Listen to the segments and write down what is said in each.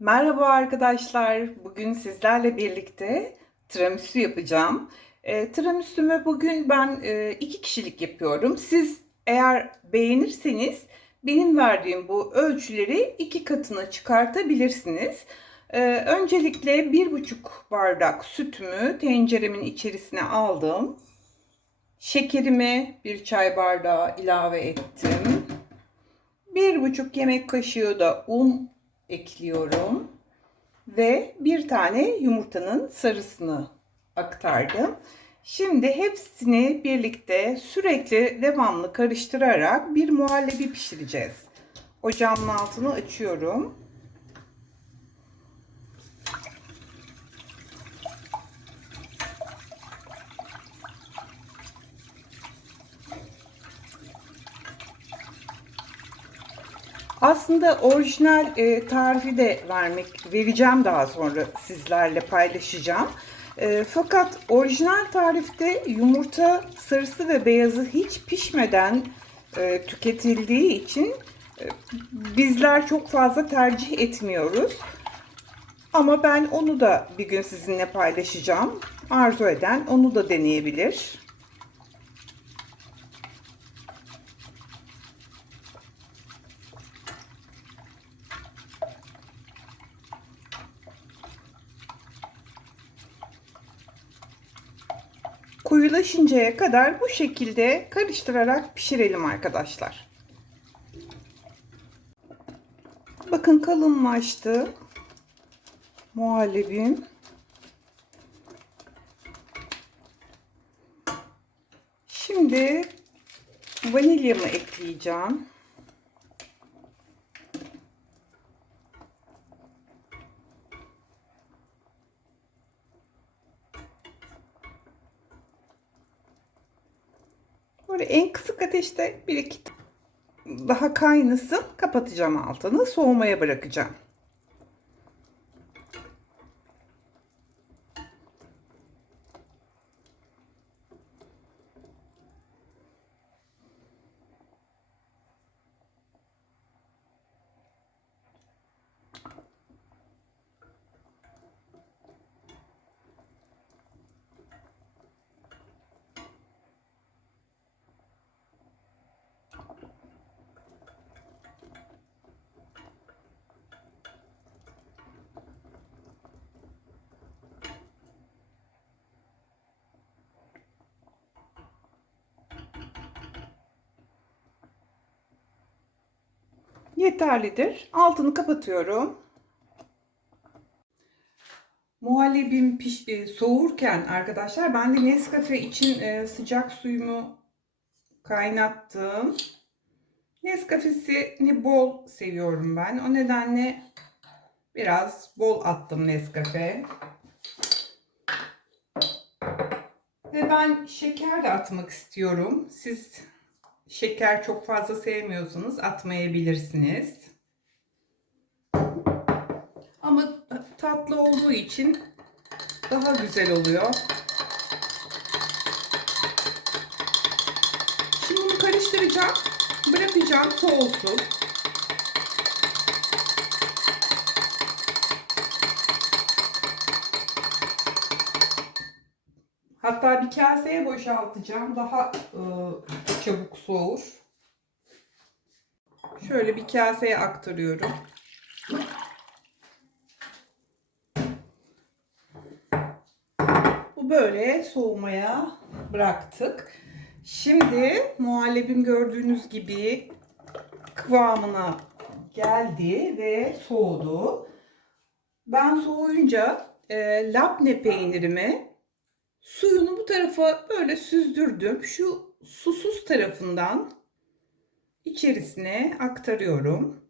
Merhaba arkadaşlar. Bugün sizlerle birlikte tiramisu yapacağım. E, tiramisu'mu bugün ben e, iki kişilik yapıyorum. Siz eğer beğenirseniz benim verdiğim bu ölçüleri iki katına çıkartabilirsiniz. E, öncelikle bir buçuk bardak sütümü tenceremin içerisine aldım. Şekerimi bir çay bardağı ilave ettim. Bir buçuk yemek kaşığı da un ekliyorum. Ve bir tane yumurtanın sarısını aktardım. Şimdi hepsini birlikte sürekli devamlı karıştırarak bir muhallebi pişireceğiz. Ocağımın altını açıyorum. Aslında orijinal e, tarifi de vermek vereceğim daha sonra sizlerle paylaşacağım. E, fakat orijinal tarifte yumurta sarısı ve beyazı hiç pişmeden e, tüketildiği için e, bizler çok fazla tercih etmiyoruz. Ama ben onu da bir gün sizinle paylaşacağım. Arzu eden onu da deneyebilir. Koyulaşıncaya kadar bu şekilde karıştırarak pişirelim arkadaşlar. Bakın kalınlaştı muhallebim. Şimdi vanilyamı ekleyeceğim. Böyle en kısık ateşte bir iki daha kaynasın. Kapatacağım altını. Soğumaya bırakacağım. Yeterlidir. Altını kapatıyorum. Muhallebim piş, e, soğurken arkadaşlar ben de Nescafe için e, sıcak suyumu kaynattım. Nescafe'sini bol seviyorum ben. O nedenle biraz bol attım Nescafe. Ve ben şeker de atmak istiyorum. Siz Şeker çok fazla sevmiyorsanız atmayabilirsiniz. Ama tatlı olduğu için daha güzel oluyor. Şimdi bunu karıştıracağım. Bırakacağım soğusun. Hatta bir kaseye boşaltacağım. Daha ıı, çabuk soğur. Şöyle bir kaseye aktarıyorum. Bu böyle soğumaya bıraktık. Şimdi muhallebim gördüğünüz gibi kıvamına geldi ve soğudu. Ben soğuyunca e, labne peynirimi suyunu bu tarafa böyle süzdürdüm. Şu susuz tarafından içerisine aktarıyorum.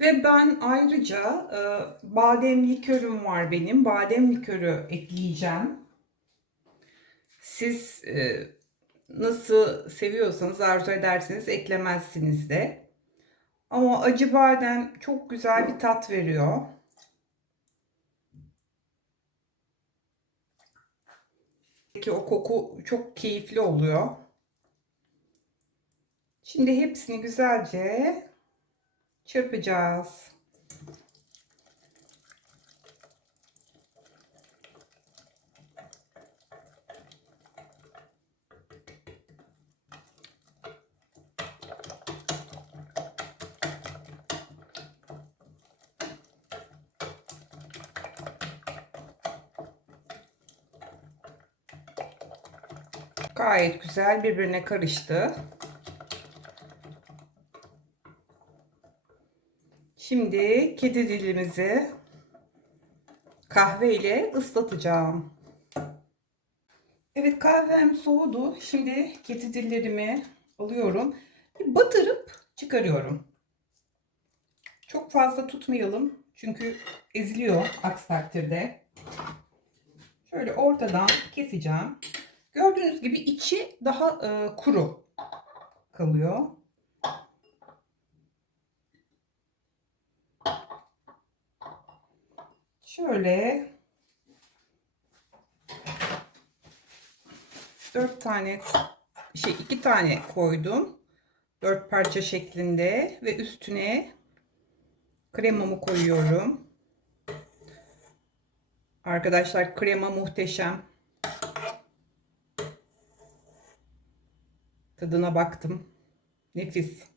Ve ben ayrıca e, badem likörüm var benim. Badem likörü ekleyeceğim. Siz e, nasıl seviyorsanız arzu ederseniz eklemezsiniz de. Ama acı badem çok güzel bir tat veriyor. Ki o koku çok keyifli oluyor. Şimdi hepsini güzelce çırpacağız. Gayet güzel birbirine karıştı. Şimdi kedi dilimizi kahve ile ıslatacağım. Evet kahvem soğudu. Şimdi kedi dillerimi alıyorum. Batırıp çıkarıyorum. Çok fazla tutmayalım. Çünkü eziliyor aksi takdirde. Şöyle ortadan keseceğim. Gördüğünüz gibi içi daha e, kuru kalıyor. Şöyle dört tane şey iki tane koydum. Dört parça şeklinde ve üstüne kremamı koyuyorum. Arkadaşlar krema muhteşem. Tadına baktım. Nefis.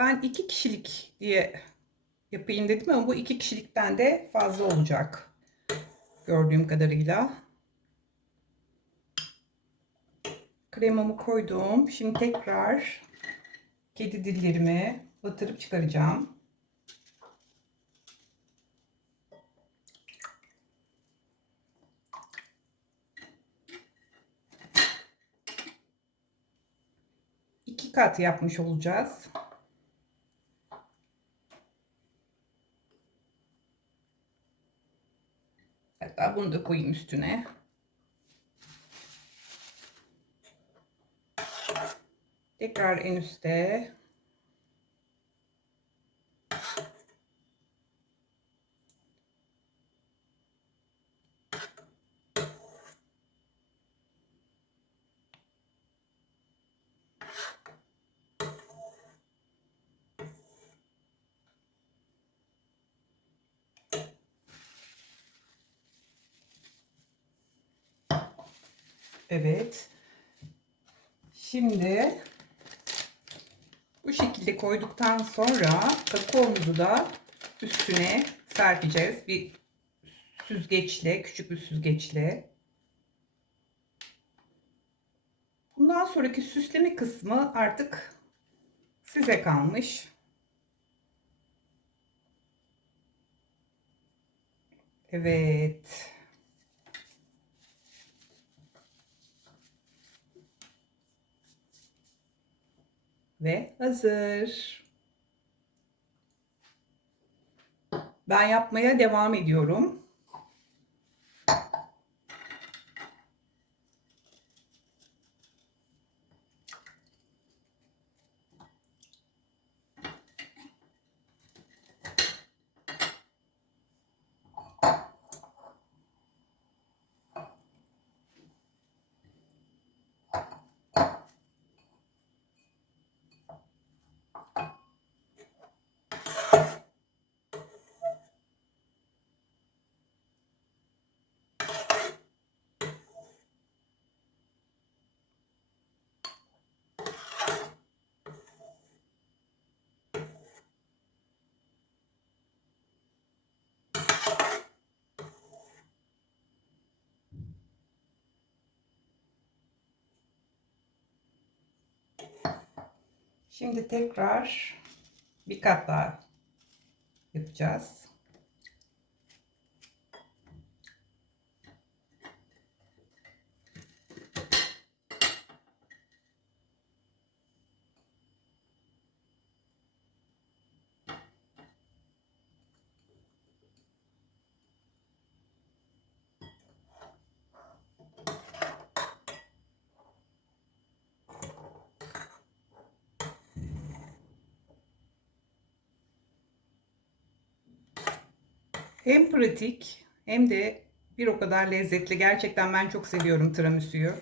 Ben iki kişilik diye yapayım dedim ama bu iki kişilikten de fazla olacak. Gördüğüm kadarıyla. Kremamı koydum. Şimdi tekrar kedi dillerimi batırıp çıkaracağım. Kat yapmış olacağız. Hatta bunu da koyayım üstüne. Tekrar en üstte. Evet. Şimdi bu şekilde koyduktan sonra kakaomuzu da üstüne serpeceğiz. Bir süzgeçle, küçük bir süzgeçle. Bundan sonraki süsleme kısmı artık size kalmış. Evet. Ve hazır. Ben yapmaya devam ediyorum. Şimdi tekrar bir kat daha yapacağız. Hem pratik hem de bir o kadar lezzetli. Gerçekten ben çok seviyorum tiramisu'yu.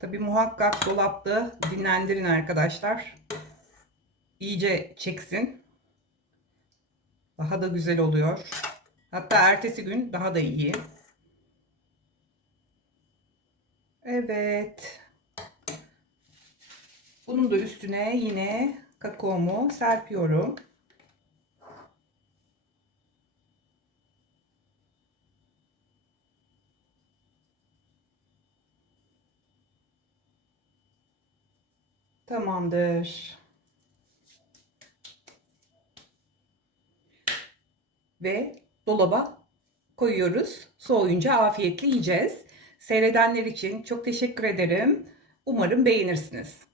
Tabii muhakkak dolapta dinlendirin arkadaşlar. İyice çeksin. Daha da güzel oluyor. Hatta ertesi gün daha da iyi. Evet. Bunun da üstüne yine kakaomu serpiyorum. Tamamdır. Ve dolaba koyuyoruz. Soğuyunca afiyetle yiyeceğiz. Seyredenler için çok teşekkür ederim. Umarım beğenirsiniz.